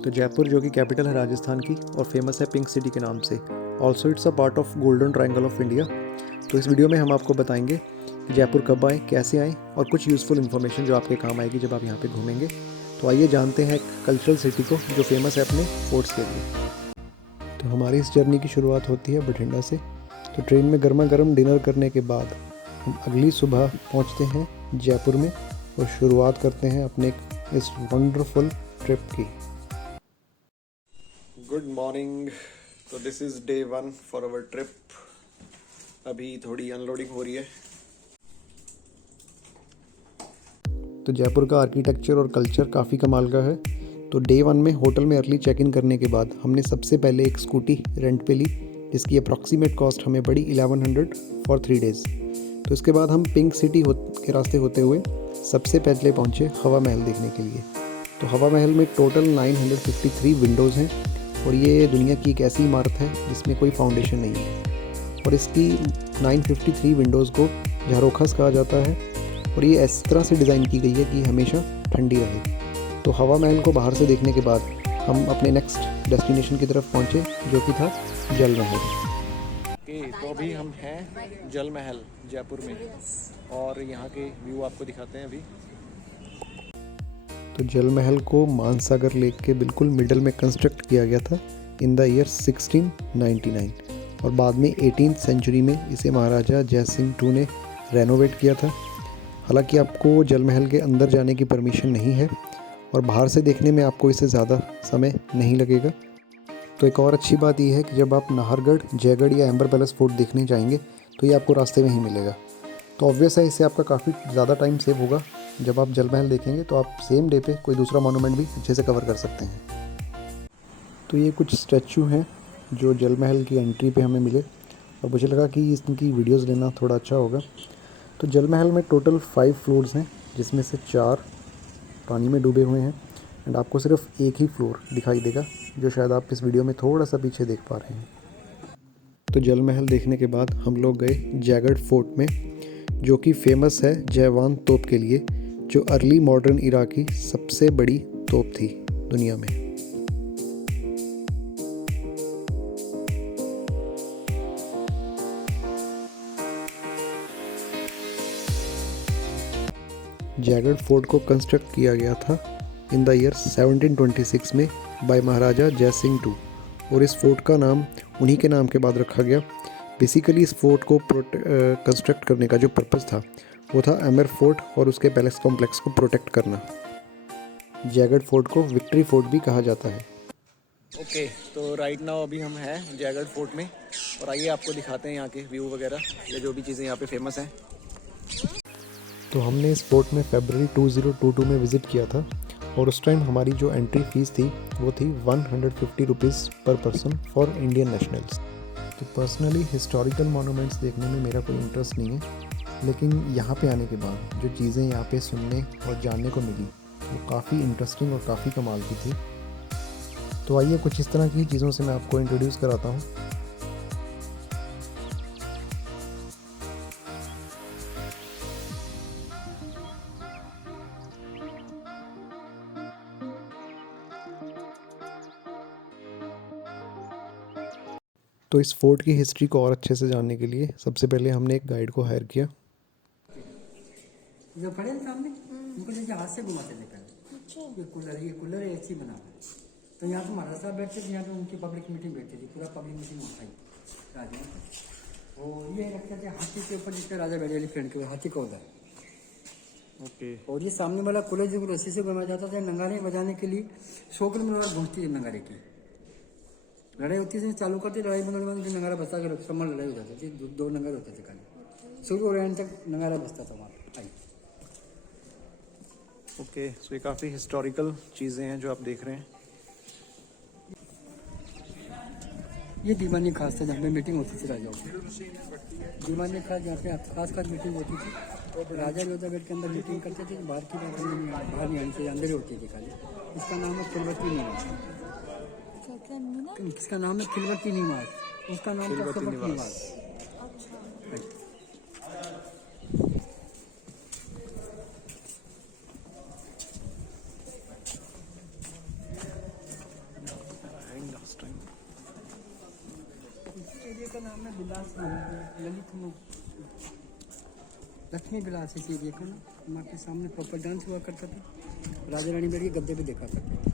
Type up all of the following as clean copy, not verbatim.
तो जयपुर जो कि कैपिटल है राजस्थान की और फेमस है पिंक सिटी के नाम से। Also it's a part of golden triangle of India. तो इस वीडियो में हम आपको बताएंगे कि जयपुर कब आए, कैसे आए और कुछ यूज़फुल इन्फॉर्मेशन जो आपके काम आएगी जब आप यहाँ पे घूमेंगे। तो आइए जानते हैं एक कल्चरल सिटी को जो फेमस है अपने फोर्ट्स के लिए। तो हमारी इस जर्नी की शुरुआत होती है बठिंडा से। तो ट्रेन में गर्मा गर्म डिनर करने के बाद हम अगली सुबह पहुँचते हैं जयपुर में और शुरुआत करते हैं अपने इस वंडरफुल ट्रिप की। Good morning. तो this is day 1 for our trip. अभी थोड़ी अनलोडिंग हो रही है। तो जयपुर का आर्किटेक्चर और कल्चर काफ़ी कमाल का है। तो डे 1 में होटल में अर्ली चेक इन करने के बाद हमने सबसे पहले एक स्कूटी रेंट पे ली, जिसकी अप्रॉक्सीमेट कॉस्ट हमें पड़ी 1100 फॉर 3 डेज़। तो इसके बाद हम पिंक सिटी के रास्ते होते हुए सबसे पहले पहुँचे हवा महल देखने के लिए। तो हवा महल में टोटल 953 विंडोज़ हैं और ये दुनिया की एक ऐसी इमारत है जिसमें कोई फाउंडेशन नहीं है। और इसकी 953 विंडोज़ को झारोखास कहा जाता है और ये इस तरह से डिज़ाइन की गई है कि हमेशा ठंडी रहे। तो हवा महल को बाहर से देखने के बाद हम अपने नेक्स्ट डेस्टिनेशन की तरफ पहुँचे, जो कि था जल महल। तो अभी हम हैं जल महल जयपुर में और यहाँ के व्यू आपको दिखाते हैं अभी। तो जल महल को मानसागर लेक के बिल्कुल मिडल में कंस्ट्रक्ट किया गया था इन द ईयर 1699 और बाद में 18th सेंचुरी में इसे महाराजा जय सिंह टू ने रेनोवेट किया था। हालांकि आपको जल महल के अंदर जाने की परमिशन नहीं है और बाहर से देखने में आपको इससे ज़्यादा समय नहीं लगेगा। तो एक और अच्छी बात यह है कि जब आप नाहरगढ़, जयगढ़ या एम्बर पैलेस फोर्ट देखने जाएंगे तो ये आपको रास्ते में ही मिलेगा। तो ऑब्वियस है इससे आपका काफ़ी ज़्यादा टाइम सेव होगा। जब आप जल महल देखेंगे तो आप सेम डे पे कोई दूसरा मॉन्यूमेंट भी अच्छे से कवर कर सकते हैं। तो ये कुछ स्टैचू हैं जो जल महल की एंट्री पे हमें मिले और मुझे लगा कि इनकी वीडियोस लेना थोड़ा अच्छा होगा। तो जल महल में टोटल 5 फ्लोर्स हैं, जिसमें से 4 पानी में डूबे हुए हैं एंड आपको सिर्फ एक ही फ्लोर दिखाई देगा, जो शायद आप इस वीडियो में थोड़ा सा पीछे देख पा रहे हैं। तो जल महल देखने के बाद हम लोग गए जयगढ़ फोर्ट में, जो कि फेमस है जयवान तोप के लिए, जो अर्ली मॉडर्न इरा की सबसे बड़ी तोप थी दुनिया में। जयगढ़ फोर्ट को कंस्ट्रक्ट किया गया था इन द ईयर 1726 में बाय महाराजा जय सिंह टू और इस फोर्ट का नाम उन्हीं के नाम के बाद रखा गया। बेसिकली इस फोर्ट को कंस्ट्रक्ट करने का जो पर्पस था वो था अमर फोर्ट और उसके पैलेस कॉम्प्लेक्स को प्रोटेक्ट करना। जयगढ़ फोर्ट को विक्ट्री फोर्ट भी कहा जाता है। ओके, तो राइट नाउ अभी हम हैं जयगढ़ फोर्ट में और आइए आपको दिखाते हैं यहाँ के व्यू वगैरह या जो भी चीज़ें यहाँ पे फेमस हैं। तो हमने इस फोर्ट में फरवरी 2022 में विज़िट किया था और उस टाइम हमारी जो एंट्री फ़ीस थी वो थी 150 रुपीज़ पर पर्सन फॉर इंडियन नेशनल्स। तो पर्सनली हिस्टोरिकल मॉन्यूमेंट्स देखने में मेरा कोई इंटरेस्ट नहीं है, लेकिन यहाँ पे आने के बाद जो चीज़ें यहाँ पे सुनने और जानने को मिली वो काफ़ी इंटरेस्टिंग और काफ़ी कमाल की थी। तो आइए कुछ इस तरह की चीज़ों से मैं आपको इंट्रोड्यूस कराता हूँ। तो इस फोर्ट की हिस्ट्री को और अच्छे से जानने के लिए सबसे पहले हमने एक गाइड को हायर किया। जो खड़े हैं सामने उनको जैसे हाथ से घुमाते थे पहले। ये कूलर ऐसी बना है। तो यहाँ पे महाराज साहब बैठते थे, यहाँ पे उनकी पब्लिक मीटिंग बैठती थी, पूरा पब्लिक मीटिंग होता है राजमहल। और ये रखते थे हाथी के ऊपर, जिसका राजा बैठे एलिफेंट के ऊपर, हाथी का उधर। ओके। और ये सामने वाला कूलर जो रस्सी से घुमाया जाता था नगारे बजाने के लिए। 100 किलोमीटर घूमती थी नगारे की। लड़ाई होती थी, चालू करती लड़ाई बंद नगारा बजता कर समर लड़ाई हो जाती थी। 2 नगारे होते थे खाली, शुरू और एंड तक नगारा बजता था वहाँ। ओके, सो ये काफ़ी हिस्टोरिकल चीज़ें हैं जो आप देख रहे हैं। ये दीवानी खास था जहाँ पे मीटिंग होती थी राजाओं की। दीवानी खास जहाँ पे खास मीटिंग होती थी तो राजा योद्धा बैठ के अंदर मीटिंग करते थे। बाहर की बाहर नहीं आनी चाहिए, अंदर ही होती थी खाली। इसका नाम है खिलवती निवास। इसका नाम है खिलवती निवास, उसका नाम था सबक निवास। का नाम है विलास ललित लक्ष्मी विलास इस एरिया का ना। माँ के सामने प्रॉपर डांस हुआ करता था। राजा रानी बैठ के गद्दे पे देखा करते थे।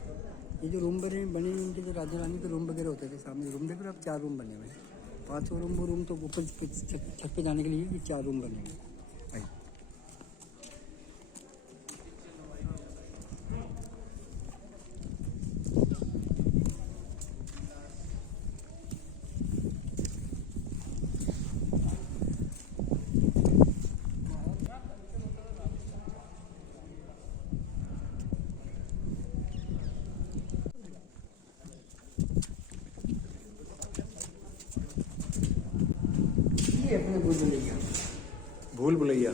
ये जो रूम बने बने उनके जो राजा रानी के रूम वगैरह होते थे सामने रूम देख रहे हो आप, 4 रूम बने हुए हैं। 5 रूम, वो रूम तो ऊपर छत पे जाने के लिए ये 4 रूम बने हुए हैं। ये अपने भूल भुलैया। भूल भुलैया।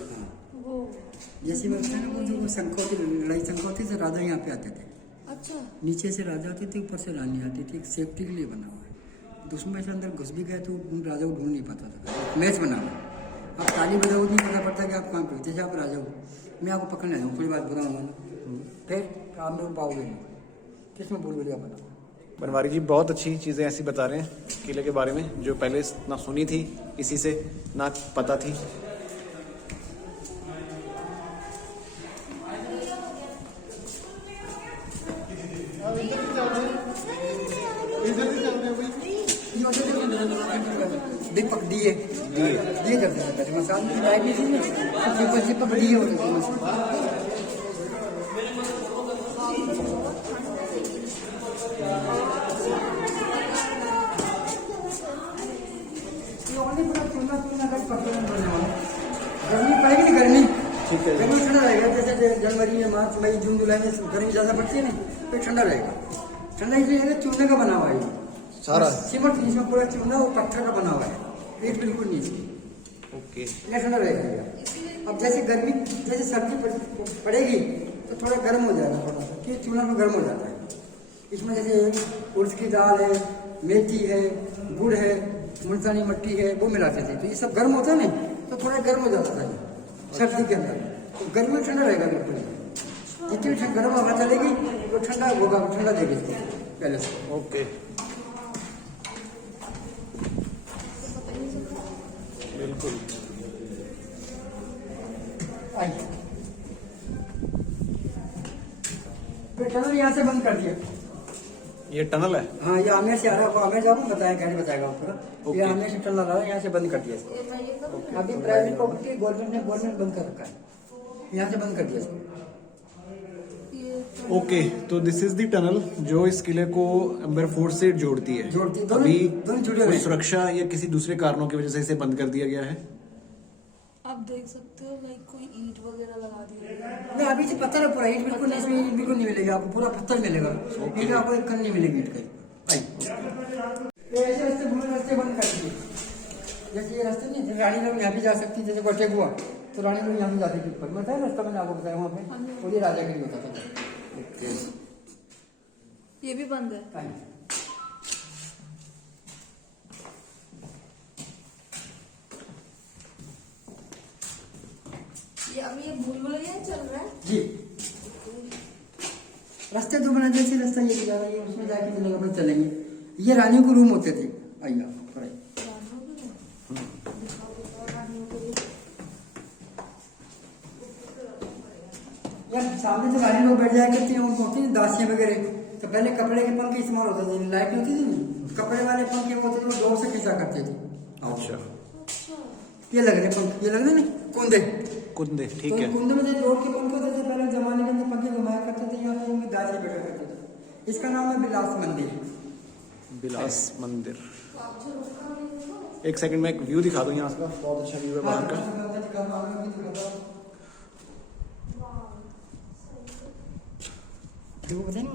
जैसे मैं बताया ना वो जो संखौती लड़ाई संखौती से राजा यहाँ पे आते थे। अच्छा। नीचे से राजा आते थे, ऊपर से रानी आती थी। एक सेफ्टी के लिए बना हुआ है। दुश्मन से अंदर घुस भी गए तो राजा को ढूंढ नहीं पाता था। मैच बना हुआ है। आप ताली बजाओ नहीं पता पड़ता कि आप कहाँ पे, जैसे आप राजा हो, मैं आपको पकड़ने आया हूँ, थोड़ी बात बुरा हुआ ना, फिर आप मेरे को पाओगे नहीं। किसमें भूल भुलैया बना। बनवारी जी बहुत अच्छी चीज़ें ऐसी बता रहे हैं किले के बारे में जो पहले ना सुनी थी किसी से, ना पता थी। दीपक दिए दिए करते थे मसाल की लाइट नहीं थी ना, दीपक दीपक दिए होते थे मसाल। गर्मी पड़ेगी ना, गर्मी ठीक है। गर्मी ठंडा रहेगा। जैसे जनवरी में, मार्च, मई, जून, जुलाई में गर्मी ज़्यादा पड़ती है ना, तो ठंडा रहेगा। ठंडा इसलिए है चूने का बना हुआ है सारा सीमेंट, इसमें पूरा चूना और पत्थर का बना हुआ है, एक बिल्कुल नहीं इसकी। ओके। ये ठंडा रहेगा। अब जैसे गर्मी, जैसे सर्दी पड़ेगी तो थोड़ा गर्म हो जाएगा, थोड़ा सा कि चूना में गर्म हो जाता है। इसमें जैसे उड़द की दाल है, मेथी है, गुड़ है, मुल्तानी मट्टी है, वो मिलाते थे। तो ये सब गर्म होता है ना, तो थोड़ा गर्म हो जाता था सर्दी के अंदर। तो गर्मी में ठंडा रहेगा बिल्कुल। जितनी गर्म हवा चलेगी तो ठंडा होगा, ठंडा देगी इसको पहले से। ओके, बिल्कुल। आइए, फिर टनल यहाँ से बंद कर दिया। ये टनल है। हाँ, ये आमेर से आ रहा है। आमेर जाऊँ बताया, कहने बताएगा ऊपर। ये आमेर से टनल आ रहा है, यहाँ से बंद कर दिया इसको। अभी प्राइवेट प्रॉपर्टी गवर्नमेंट बंद कर रखा है, यहाँ से बंद कर दिया इसको। ओके, तो दिस इज द टनल जो इस किले को अंबर फोर्ट से जोड़ती है। अभी दोनों जुड़े हुए कोई हैं। सुरक्षा या किसी दूसरे कारणों की वजह से इसे बंद कर दिया गया है। आप देख सकते हो लाइक कोई ईंट वगैरह लगा दी है। नहीं, अभी से पत्थर है पूरा। ईंट बिल्कुल नहीं, इसमें ईंट बिल्कुल नहीं मिलेगी आपको, पूरा पत्थर मिलेगा। ईंट आपको एक कण नहीं मिलेगी ईंट का। आइए, ऐसे रास्ते बंद कर दिए। जैसे ये रास्ते नहीं, रानी लोग यहाँ भी जा सकती है। जैसे अटैक हुआ तो रानी लोग यहाँ भी जाती थी ऊपर। मैं था रास्ता, मैंने आपको बताया वहाँ पे, और ये राजा के लिए होता था। ये भी बंद है। आइए। ये अभी ये भूल भुलैया चल रहा है जी, रास्ते तो बना, जैसे रास्ता ये जा रहा है, उसमें जाके चलेंगे, अपन चलेंगे। ये रानियों के रूम होते थे। आइए थोड़ा यार, सामने से रानी लोग बैठ जाया करती हैं, उनको होती है दासियां वगैरह। तो पहले कपड़े के पंखे इस्तेमाल होते थे, लाइट होती थी ना, कपड़े वाले पंखे होते थे, वो डोर से खींचा करते थे। अच्छा, ये लग रहे पंखे, ये लग रहे ना कुंदे। कुंदे, ठीक तो है। कुंदे में जो डोर के पंखे होते थे, पहले जमाने के अंदर पंखे घुमाया करते थे, यहाँ पे उनकी दासियां बैठा करते थे। इसका नाम है विलास मंदिर। विलास मंदिर। एक सेकंड में एक व्यू दिखा दूं यहाँ का, बहुत अच्छा व्यू है बाहर का। देखो बताया ना,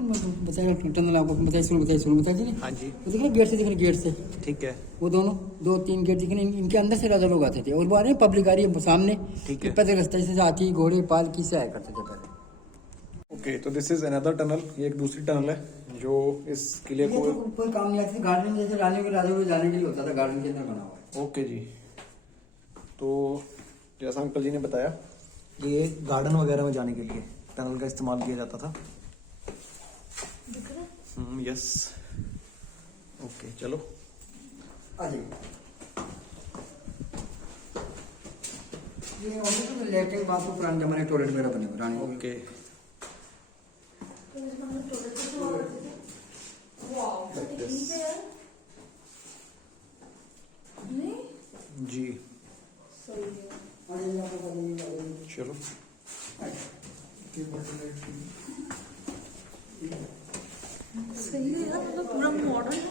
बताया टनल आपको बताया, शुरू बताया जी। हाँ जी, वो दिख रहा गेट से, दिख रहा गेट से, ठीक है। वो दोनों 2-3 गेट दिख रहे हैं। इनके अंदर से राजा लोग आते थे, और वो आ रहे हैं पब्लिक आ रही है सामने। ठीक है। पहले रास्ते से हाथी घोड़े पालकी से आया करते थे पहले। ओके, तो दिस इज अनदर टनल। ये एक दूसरी टनल है जो इस किले ये को। तो कोई काम नहीं आती थी, गार्डन में जैसे रानी के राजा को जाने के लिए होता था, गार्डन के अंदर बना हुआ है। ओके जी, तो जैसा अंकल जी ने बताया, ये गार्डन वगैरह में जाने के लिए टनल का इस्तेमाल किया जाता था। दिख रहा है? यस। ओके, चलो। आ जाइए। ये ऑफिस में लेटरिन बाथरूम पुराने जमाने टॉयलेट वगैरह बने हुए रानी। ओके। तो इसमें हम टॉयलेट से हुआ करते थे। वाओ, ठीक है यार। नहीं जी सही है। चलो। सही है यार, मतलब पूरा मॉडर्न है।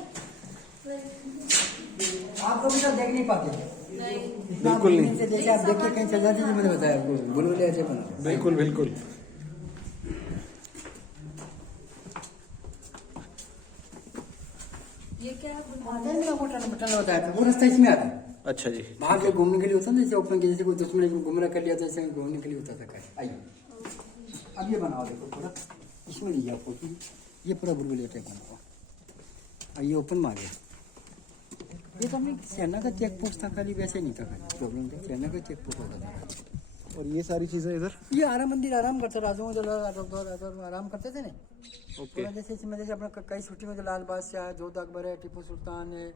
आप कभी तो देख नहीं पाते नहीं बिल्कुल नहीं। से जैसे आप देख के कहीं चल जाते हैं, मैंने बताया आपको बुलबुले ऐसे बना। बिल्कुल बिल्कुल। ये क्या है? मैंने होटल बताया था, वो रास्ता इसमें आ रहा है। अच्छा जी। बाहर से घूमने के लिए होता है ना, जैसे ओपन के जैसे कोई 10 मिनट घूमना कर लिया तो ऐसे घूमने के लिए होता था। आइए अब ये बनाओ, देखो पूरा इसमें लीजिए आपको कि ये पूरा बुलबुले टाइप बनाओ। अब ये ओपन में आ गया। ये तो हमने सेना का चेक पोस्ट था, खाली वैसे नहीं था, खाली प्रॉब्लम था सेना का चेक पोस्ट होता था। और ये सारी चीजें इधर। ये आराम मंदिर आराम करते राजाओं जो आराम करते थे ना। ओके। थोड़ा जैसे इसमें जैसे अपना कई छुट्टी में जो लाल बादशाह है, जोधा अकबर है, टीपू सुल्तान है,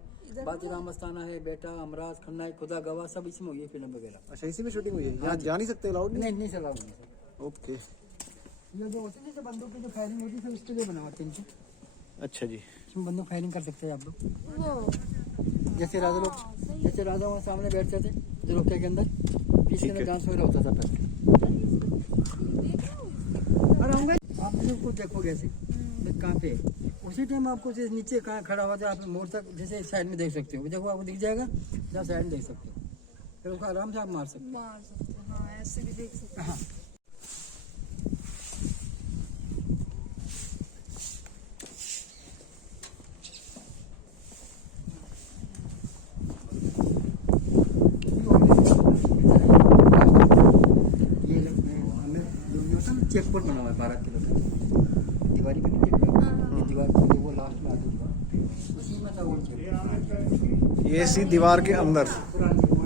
बाजीराव मस्ताना है, बेटा अमराज खन्ना है, खुदा गवाह, सब इसमें हुई है फिल्म वगैरह। अच्छा इसी में शूटिंग हुई है, यहाँ जा नहीं सकते, अलाउड नहीं? नहीं चला नहीं सर। ओके। ये जो होती है जैसे बंदूक की जो फायरिंग होती है उसके लिए बना हुआ था इनसे। अच्छा जी। इसमें बंदूक फायरिंग कर सकते हैं आप लोग। वो जैसे राजा लोग, जैसे राजा वहाँ सामने बैठते थे झरोखे के अंदर, पीछे में डांस वगैरह होता था पहले। और आऊँगा आप लोग को देखोगे ऐसे कहाँ पे है। उसी टाइम आपको जैसे नीचे कहाँ खड़ा हुआ था, आप मोड़ तक जैसे साइड में देख सकते हो, देखो आपको दिख जाएगा जहाँ साइड में देख सकते हो, फिर उसको आराम से आप मार सकते मार सकते हैं, हाँ ऐसे भी देख सकते हो। हाँ चेक पोस्ट बना हुआ है 12 किलो का, दीवारी पे नहीं देखा, ये दीवार पे वो लास्ट में आती दीवार, उसी में था वो चेक। ये सी दीवार के अंदर। पुरानी वो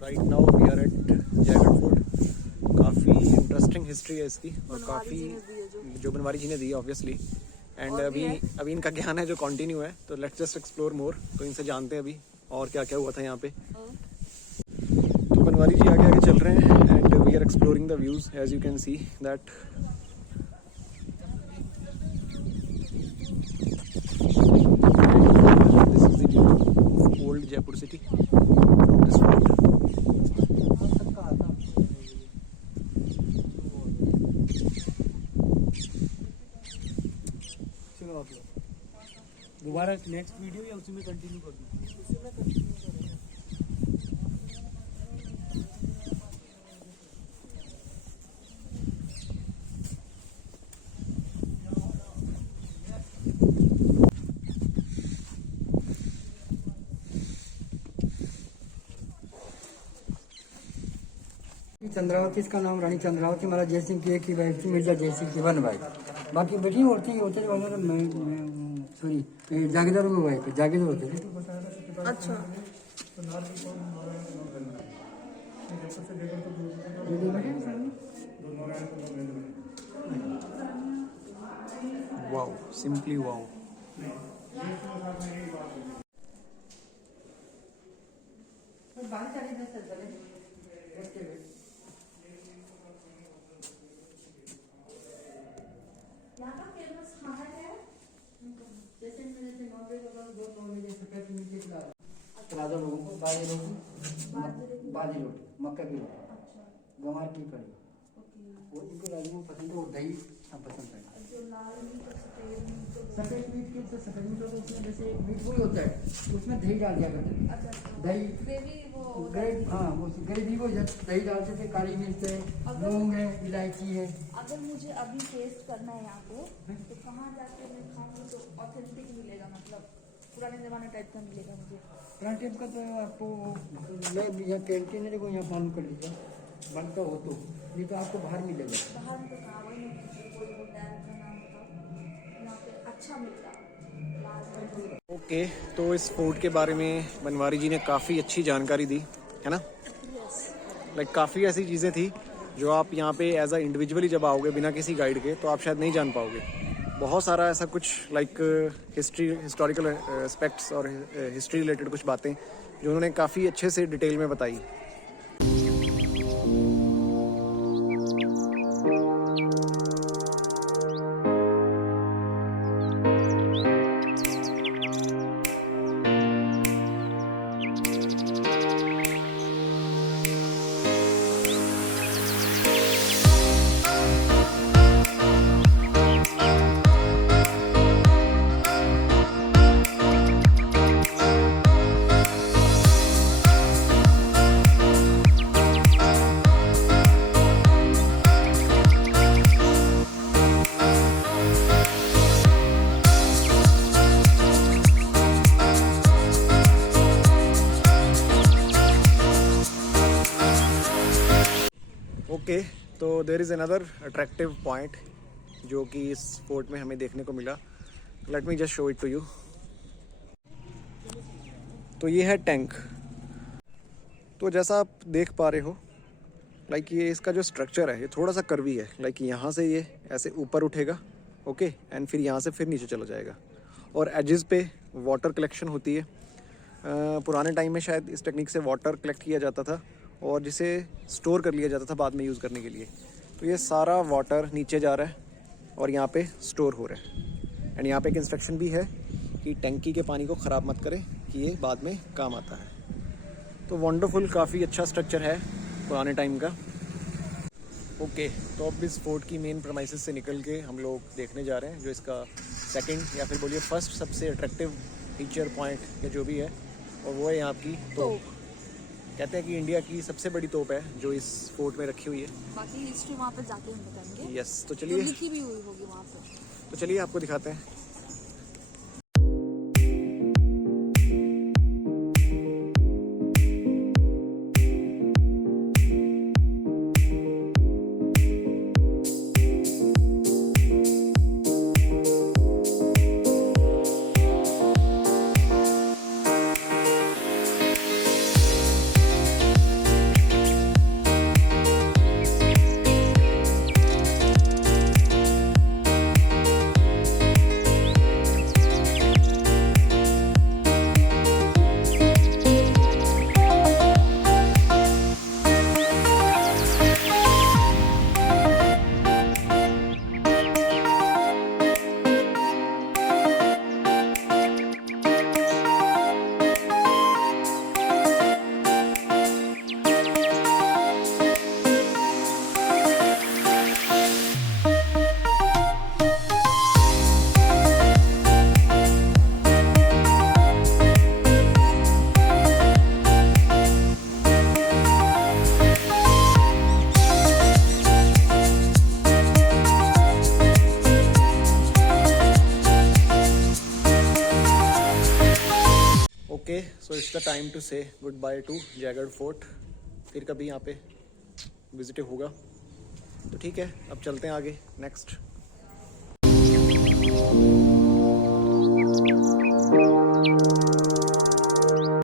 right now we are at Jaigarh fort. काफ़ी इंटरेस्टिंग हिस्ट्री है इसकी, और काफ़ी जो बनवारी जी ने दी है ऑब्वियसली। एंड अभी इनका ज्ञान है जो कंटिन्यू है, तो लेट्स जस्ट एक्सप्लोर मोर। तो इनसे जानते हैं अभी और क्या क्या हुआ था यहाँ पे। तो बनवारी जी आगे आगे चल रहे हैं and we are exploring the views as you can see that. This is the view old Jaipur city from this fort. दोबारा नेक्स्ट वीडियो या उसी में कंटिन्यू कर दूँ? चंद्रावती, इसका नाम रानी चंद्रावती महाराज जय सिंह की एक ही वाइफ थी, मिर्जा जय सिंह की 1 वाइफ। बाकी बेटी होती होते सॉरी जागीरदारों में वाइफ जागीरदार होते थे। अच्छा वाओ, सिंपली वाओ। यहाँ का फेमस खाना क्या है? राजा लोगों को बाजी रोटी, बाजी रोटी, मक्का की रोटी, गंवार की कड़ी, वो इनको राजा को पसंद है, और दही सब पसंद है। जो लाल मीट और सफेद मीट तो सफेद मीट के तो सफेद मीट होता है, उसमें जैसे मीट पूरी होता है, उसमें दही डाल दिया करते हैं। अच्छा दही ग्रेवी वो ग्रेवी, हाँ वो ग्रेवी को दही डालते थे, काली मिर्च है, लौंग है, इलायची है। अगर मुझे अभी टेस्ट करना है यहाँ पे तो कहाँ जाके मैं खाऊंगी तो ऑथेंटिक मिलेगा, मतलब पुराने जमाने टाइप का मिलेगा मुझे? पुराने टाइप का तो आपको मैं यहाँ कैंटीन है, देखो यहाँ मालूम कर लीजिए बनता हो तो, नहीं तो आपको बाहर मिलेगा। बाहर में तो कहाँ, वही नहीं कोई होटल का नाम बताओ यहाँ पे अच्छा मिलता ओके, तो इस फोर्ट के बारे में बनवारी जी ने काफ़ी अच्छी जानकारी दी है ना। लाइक काफ़ी ऐसी चीज़ें थी जो आप यहाँ पे एज अ इंडिविजुअली जब आओगे बिना किसी गाइड के तो आप शायद नहीं जान पाओगे। बहुत सारा ऐसा कुछ लाइक हिस्टोरिकल एस्पेक्ट्स और हिस्ट्री रिलेटेड कुछ बातें जो उन्होंने काफ़ी अच्छे से डिटेल में बताई। ओके, तो there is another attractive point जो कि इस फोर्ट में हमें देखने को मिला। Let me just show it to you. तो ये है टैंक। तो जैसा आप देख पा रहे हो लाइक ये इसका जो स्ट्रक्चर है ये थोड़ा सा कर्वी है। लाइक यहाँ से ये ऐसे ऊपर उठेगा, ओके, एंड फिर यहाँ से फिर नीचे चला जाएगा और एजेस पे वाटर कलेक्शन होती है। पुराने टाइम में शायद इस टेक्निक से वाटर कलेक्ट किया जाता था और जिसे स्टोर कर लिया जाता था बाद में यूज़ करने के लिए। तो ये सारा वाटर नीचे जा रहा है और यहाँ पे स्टोर हो रहा है। एंड यहाँ पे एक इंस्ट्रक्शन भी है कि टैंकी के पानी को ख़राब मत करें कि ये बाद में काम आता है। तो वंडरफुल, काफ़ी अच्छा स्ट्रक्चर है पुराने टाइम का। ओके, तो अब इस फोर्ट की मेन प्रमाइसेस से निकल के हम लोग देखने जा रहे हैं जो इसका सेकंड या फिर बोलिए फर्स्ट सबसे अट्रैक्टिव फीचर पॉइंट या जो भी है, और वो है यहाँ की तोप। कहते हैं कि इंडिया की सबसे बड़ी तोप है जो इस फोर्ट में रखी हुई है। बाकी हिस्ट्री वहाँ पे जाके हम बताएंगे। यस, तो जो चलिए, लिखी भी हुई होगी वहाँ पे। तो चलिए आपको दिखाते हैं। Okay, so it's the time to say goodbye to Jaigarh fort. फिर कभी यहाँ पे विजिट होगा तो ठीक है, अब चलते हैं आगे नेक्स्ट।